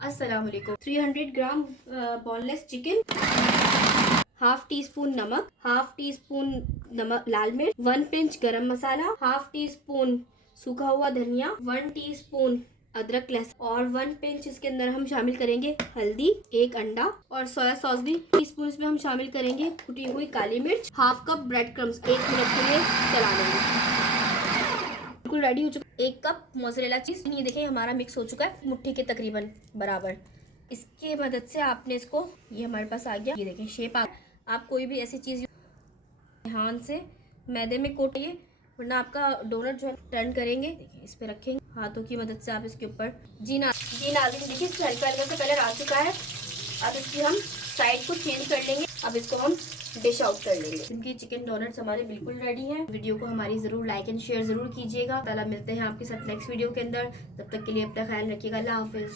अस्सलाम वालेकुम। 300 ग्राम boneless chicken, half tea spoon नमक, हाफ टी स्पून लाल मिर्च, 1 पिंच गरम मसाला, हाफ टी स्पून सूखा हुआ धनिया, 1 टीस्पून अदरक लहसुन और 1 पिंच इसके अंदर हम शामिल करेंगे हल्दी, 1 अंडा और सोया सॉस भी टीस्पून इसमें हम शामिल करेंगे, कुटी हुई काली मिर्च, half cup bread crumbs. 1 minute के लिए चला लेंगे। बिल्कुल रेडी हो चुका। 1 कप मोज़रेला चीज। ये देखिए हमारा मिक्स हो चुका है मुट्ठी के तकरीबन बराबर। इसकी मदद से आपने इसको, ये हमारे पास आ गया, ये देखिए शेप आप कोई भी ऐसी चीज ध्यान से मैदे में कोटिए, वरना आपका डोनट जो है टर्न करेंगे। देखिए इस पे रखेंगे, हाथों की मदद से आप इसके ऊपर जी नाज़रीन देखिए इसका हल्का हल्का सा कलर आ चुका है। अब इसकी हम साइड को चेंज कर लेंगे। अब इसको हम डिश आउट कर लेंगे। इनकी चिकन डोनट्स हमारे बिल्कुल रेडी हैं। वीडियो को हमारी जरूर लाइक एंड शेयर जरूर कीजिएगा। ताला मिलते हैं आपके साथ नेक्स्ट वीडियो के अंदर। तब तक के लिए अपना ख्याल रखिएगा। अल्लाह हाफिज।